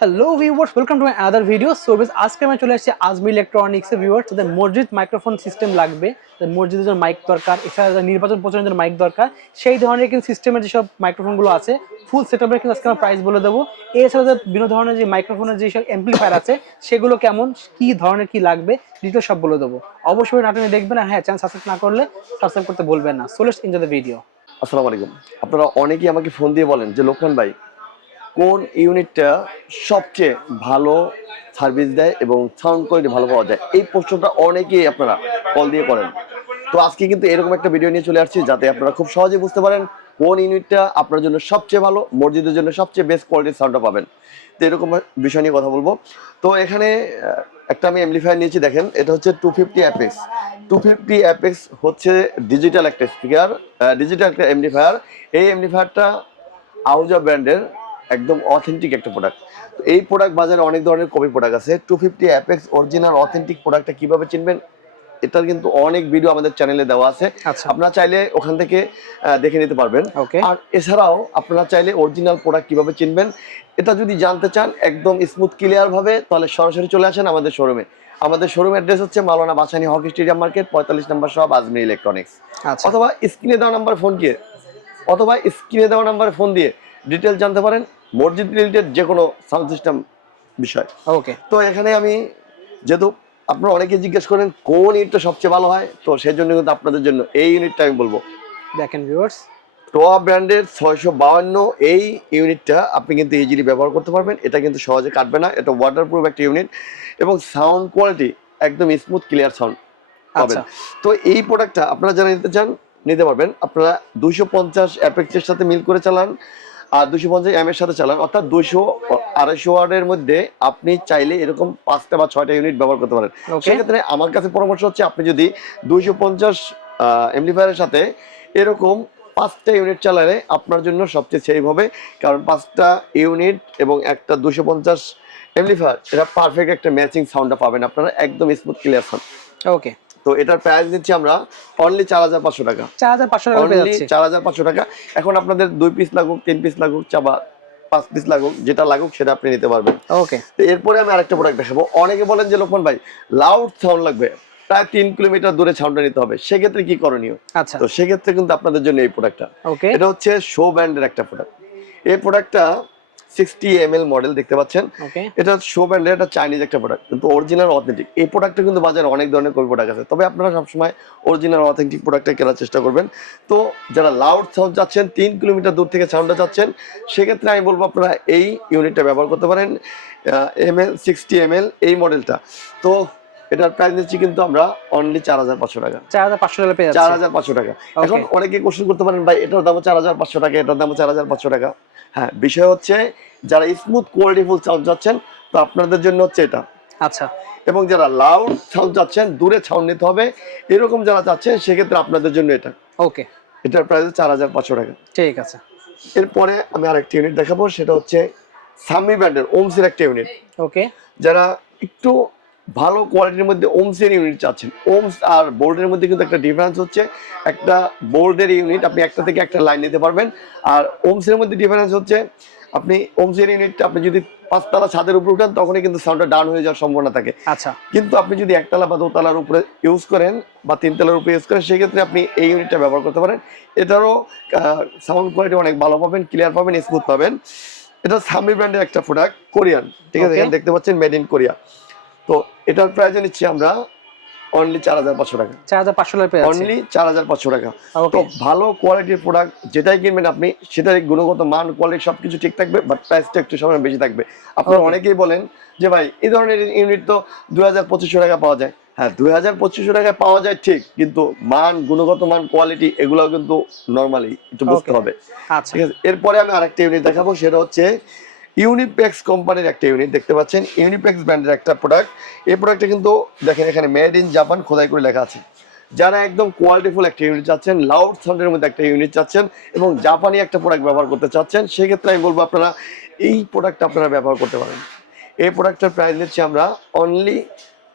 Hello viewers, welcome to my other video. So আজকে আমি চলে আসছি আজমি ইলেকট্রনিক্স এর ভিউয়ার্স। যাদের মসজিদ মাইক্রোফোন সিস্টেম লাগবে, যাদের মসজিদের জন্য মাইক দরকার, এছাড়া যাদের নির্বাচন প্রচারের জন্য মাইক দরকার, সেই ধরনের কিন্তু সিস্টেমের যেসব মাইক্রোফোনগুলো আছে ফুল সেটআপের কিন্তু আজকে আমরা প্রাইস বলে দেবো। এছাড়া যে বিভিন্ন ধরনের যে মাইক্রোফোনের যেসব অ্যাম্পলিফায়ার আছে সেগুলো কেমন, কি ধরনের কি লাগবে, ডিটেল সব বলে দেবো। অবশ্যই নাটনে দেখবেন, আর হ্যাঁ, চ্যানেল সাবস্ক্রাইব না করলে সাবস্ক্রাইব করতে ভুলবেন না। So let's enjoy the video. আসসালামু আলাইকুম। আপনারা অনেকেই আমাকে ফোন দিয়ে বলেন যে লোকমান ভাই, কোন ইউনিটটা সবচেয়ে ভালো সার্ভিস দেয় এবং সাউন্ড কোয়ালিটি ভালো পাওয়া যায়, এই প্রশ্নটা অনেকেই আপনারা কল দিয়ে করেন। তো আজকে কিন্তু এরকম একটা ভিডিও নিয়ে চলে আসছি যাতে আপনারা খুব সহজে বুঝতে পারেন কোন ইউনিটটা আপনার জন্য সবচেয়ে ভালো, মসজিদের জন্য সবচেয়ে বেস্ট কোয়ালিটির সাউন্ডটা পাবেন। তো এরকম বিষয় নিয়ে কথা বলবো। তো এখানে একটা আমি অ্যাম্পলিফায়ার নিয়েছি, দেখেন এটা হচ্ছে 250 অ্যাপেক্স। 250 অ্যাপেক্স হচ্ছে ডিজিটাল একটা স্পিকার, ডিজিটাল একটা অ্যাম্পলিফায়ার। এই অ্যাম্পলিফায়ারটা আউজা ব্র্যান্ডের একদম অথেন্টিক একটা প্রোডাক্ট। তো এই প্রোডাক্ট বাজারে অনেক ধরনের কপি প্রোডাক্ট আছে। 250 অ্যাপেক্স অরিজিনাল অথেন্টিক প্রোডাক্টটা কিভাবে চিনবেন, এটার কিন্তু অনেক ভিডিও আমাদের চ্যানেলে দেওয়া আছে। আপনারা চাইলে ওখান থেকে দেখে নিতে পারবেন। আর এছাড়াও আপনারা চাইলে অরিজিনাল প্রোডাক্ট কিভাবে চিনবেন এটা যদি জানতে চান একদম স্মুথ ক্লিয়ার ভাবে, তাহলে সরাসরি চলে আসেন আমাদের শোরুমে। আমাদের শোরুম অ্যাড্রেস হচ্ছে মাওলানা ভাসানী হকি স্টেডিয়াম মার্কেট, 45 নম্বর শপ, আজমি ইলেকট্রনিক্স। অথবা স্ক্রিনে দেওয়া নাম্বারে ফোন দিয়ে ডিটেল জানতে পারেন মসজিদ রিলেটেড যে কোনো সাউন্ড সিস্টেম বিষয়। ওকে, তো এখানে আমি যেহেতু আপনারা অনেকে জিজ্ঞেস করেন কোন ইউনিটটা সবচেয়ে ভালো হয়, তো সেই জন্য কিন্তু আপনাদের জন্য এই ইউনিটটা আমি বলবো। দেখেন ভিউয়ার্স, টোয়া ব্র্যান্ডের 652 এই ইউনিটটা আপনি কিন্তু ইজিলি ব্যবহার করতে পারবেন। এটা কিন্তু সহজে কাটবে না, এটা ওয়াটারপ্রুফ একটা ইউনিট এবং সাউন্ড কোয়ালিটি একদম স্মুথ ক্লিয়ার সাউন্ড পাবেন। তো এই প্রোডাক্টটা আপনারা যারা নিতে চান নিতে পারবেন। আপনারা 250 অ্যাপেক্সের সাথে মিল করে চালান আর 250 এম এর সাথে চালান, অর্থাৎ 200-250 ওয়াটের মধ্যে আপনি চাইলে এরকম 5টা বা 6টা ইউনিট ব্যবহার করতে পারেন। সেক্ষেত্রে আমার কাছে পরামর্শ হচ্ছে আপনি যদি 250 অ্যাম্পলিফায়ারের সাথে এরকম 5টা ইউনিট চালালে আপনার জন্য সবচেয়ে সেফ হবে। কারণ 5টা ইউনিট এবং একটা 250 অ্যাম্পলিফায়ার, এটা পারফেক্ট একটা ম্যাচিং সাউন্ডটা পাবেন আপনারা, একদম স্মুথ ক্লিয়ার সাউন্ড। ওকে, তো এটার প্রাইস দিচ্ছি আমরা অনলি 4500 টাকা। 4500 টাকা পেয়ে যাচ্ছি। 4500 টাকা। এখন আপনাদের 2 পিস লাগুক, 3 পিস লাগুক, বা 5 পিস লাগুক, যেটা লাগুক সেটা আপনি নিতে পারবেন। ওকে, তো এরপরে আমি আরেকটা প্রোডাক্ট দেখাবো। অনেকে বলেন যে লোকমান ভাই লাউড সাউন্ড লাগবে, প্রায় 3 কিলোমিটার দূরে সাউন্ডটা নিতে হবে, সেক্ষেত্রে কি করণীয়? আচ্ছা, তো সেক্ষেত্রে কিন্তু আপনাদের জন্য এই প্রোডাক্টটা, ওকে, এটা হচ্ছে শো ব্র্যান্ডের একটা প্রোডাক্ট। এই প্রোডাক্টটা 60 ml মডেল দেখতে পাচ্ছেন। এটা শো ব্র্যান্ডের, এটা চাইনিজ একটা প্রোডাক্ট, কিন্তু অরিজিনাল অথেন্টিক। এই প্রোডাক্টটা কিন্তু বাজারে অনেক ধরনের কপি প্রোডাক্ট আছে, তবে আপনারা সবসময় অরিজিনাল অথেন্টিক প্রোডাক্টটা কেনার চেষ্টা করবেন। তো যারা লাউড সাউন্ড চাচ্ছেন, 3 কিলোমিটার দূর থেকে সাউন্ডটা চাচ্ছেন, সেক্ষেত্রে আমি বলবো আপনারা এই ইউনিটটা ব্যবহার করতে পারেন, ML 60 ml এই মডেলটা। তো এটার প্রাইস দিচ্ছি কিন্তু আমরা অনলি 4500 টাকা। 4500 টাকা পেয়ে যাচ্ছি। 4500 টাকা। এখন অনেকে কোশ্চেন করতে পারেন ভাই এটার দাম 4500 টাকা, এটার দাম 4500 টাকা। হ্যাঁ, বিষয় হচ্ছে যারা স্মুথ কোয়ালিটিফুল সাউন্ড চাচ্ছেন তো আপনাদের জন্য হচ্ছে এটা। আচ্ছা, এবং যারা লাউড সাউন্ড চাচ্ছেন, দূরে সাউন্ড নিতে হবে, এরকম যারা চাচ্ছেন সেক্ষেত্রে আপনাদের জন্য এটা। ওকে, এটার প্রাইস 4500 টাকা। ঠিক আছে। এরপরে আমি আরেকটা ইউনিট দেখাবো, সেটা হচ্ছে সামি ব্র্যান্ডের ওমসের একটা ইউনিট। ওকে, যারা একটু ভালো কোয়ালিটির মধ্যে ওমসের ইউনিট চাচ্ছেন, ওমস আর বোল্ডের মধ্যে কিন্তু একটা ডিফারেন্স হচ্ছে। একটা বোল্ডের ইউনিট আপনি একটা থেকে একটা লাইন নিতে পারবেন, আর ওমসের মধ্যে ডিফারেন্স হচ্ছে আপনি ওমসের ইউনিটটা আপনি যদি 5তলা ছাদের উপরে উঠান তখনই কিন্তু সাউন্ডটা ডাউন হয়ে যাওয়ার সম্ভাবনা থাকে। আচ্ছা, কিন্তু আপনি যদি 1তলা বা 2তলার উপরে ইউজ করেন বা 3তলার উপরে ইউজ করেন, সেক্ষেত্রে আপনি এই ইউনিটটা ব্যবহার করতে পারেন। এটারও সাউন্ড কোয়ালিটি অনেক ভালো পাবেন, ক্লিয়ার পাবেন, স্মুথ পাবেন। এটা সামি ব্র্যান্ডের একটা প্রোডাক্ট, কোরিয়ান, ঠিক আছে? এখানে দেখতে পাচ্ছেন মেড ইন কোরিয়া। তো এটার প্রাইস নিচ্ছি আমরা অনলি 4500 টাকা। 4500 টাকা পেয়ে যাচ্ছি। অনলি 4500 টাকা। তো ভালো কোয়ালিটির প্রোডাক্ট যেটাই কিনবেন আপনি, সেটার গুণগত মান, কোয়ালিটি সবকিছু ঠিক থাকবে, বাট প্রাইসটা একটু সময় বেশি থাকবে। আপনারা অনেকেই বলেন যে ভাই এই ধরনের ইউনিট তো 2000-2500 টাকা পাওয়া যায়। হ্যাঁ, 2000-2500 টাকায় পাওয়া যায় ঠিক, কিন্তু মান, গুণগত মান, কোয়ালিটি এগুলোও কিন্তু নর্মালি একটু বুঝতে হবে। ঠিক আছে, এরপরে আমি আরেকটা ইউনিট দেখাবো, সেটা হচ্ছে ইউনিপ্যাক্স কোম্পানির একটা ইউনিট দেখতে পাচ্ছেন, ইউনিপ্যাক্স ব্র্যান্ডের একটা প্রোডাক্ট। এই প্রোডাক্টটা কিন্তু দেখেন এখানে মেড ইন জাপান খোদাই করে লেখা আছে। যারা একদম কোয়ালিটিফুল একটা ইউনিট চাচ্ছেন, লাউড সাউন্ডের মধ্যে একটা ইউনিট চাচ্ছেন এবং জাপানি একটা প্রোডাক্ট ব্যবহার করতে চাচ্ছেন, সেক্ষেত্রে আমি বলবো আপনারা এই প্রোডাক্টটা আপনারা ব্যবহার করতে পারেন। এই প্রোডাক্টটার প্রাইস নিচ্ছি আমরা অনলি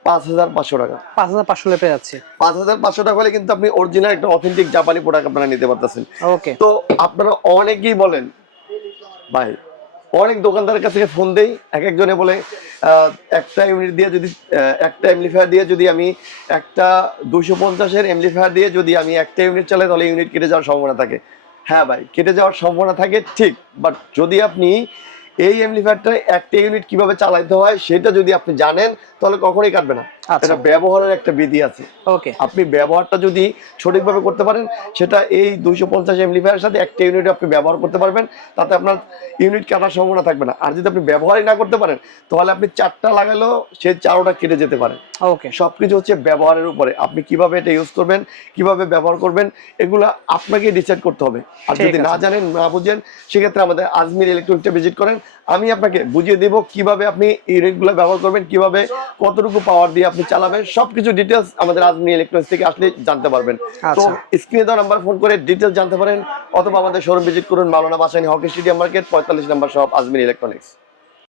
5500 টাকা। 5500 টাকা পেয়ে যাচ্ছে। 5500 টাকা হলে কিন্তু আপনি অরিজিনাল একটা অথেন্টিক জাপানি প্রোডাক্ট আপনারা নিতে পারতেছেন। ওকে, তো আপনারা অনেকেই বলেন ভাই অনেক দোকানদারের কাছে ফোন দেই, এক একজনে বলে একটা ইউনিট দিয়ে যদি একটা এমপ্লিফায়ার দিয়ে যদি আমি একটা 250-এর এমপ্লিফায়ার দিয়ে যদি আমি একটা ইউনিট চালাই তাহলে ইউনিট কেটে যাওয়ার সম্ভাবনা থাকে। হ্যাঁ ভাই, কেটে যাওয়ার সম্ভাবনা থাকে ঠিক, বাট যদি আপনি এই এমপ্লিফায়ারটা একটা ইউনিট কিভাবে চালাতে হয় সেটা যদি আপনি জানেন তাহলে কখনোই কাটবে না। আচ্ছা। এটা ব্যবহারের একটা বিধি আছে। ওকে, আপনি ব্যবহারটা যদি সঠিকভাবে করতে পারেন, সেটা এই 250 এমপ্লিফায়ারের সাথে একটা ইউনিট আপনি ব্যবহার করতে পারবেন, তাতে আপনার ইউনিট কাটার সম্ভাবনা থাকবে না। আর যদি আপনি ব্যবহারই না করতে পারেন তাহলে আপনি 4টা লাগালেও সেই 4টা কেটে যেতে পারে। ওকে, সবকিছু হচ্ছে ব্যবহারের উপরে, আপনি কিভাবে এটা ইউজ করবেন, কিভাবে ব্যবহার করবেন, এগুলো আপনাকে ডিসাইড করতে হবে। আর ঠিক যদি না আছে। জানেন, না বুঝেন, সেক্ষেত্রে আমাদের আজমির ইলেকট্রনিক্সটা ভিজিট করেন, আমি আপনাকে বুঝিয়ে দেব কিভাবে আপনি ইউনিটগুলো ব্যবহার করবেন, কিভাবে কতটুকু পাওয়ার দিয়ে আপনি চালাবেন, সবকিছু ডিটেলস আমাদের আজমির ইলেকট্রনিক্স থেকে আসলে জানতে পারবেন। তো আচ্ছা। স্ক্রিনে দেওয়া নাম্বার ফোন করে ডিটেলস জানতে পারেন, অথবা আমাদের শোরুম ভিজিট করুন, মাওলানা ভাসানী হকি স্টেডিয়াম মার্কেট 45 নম্বর শপ, আজমির ইলেকট্রনিক্স।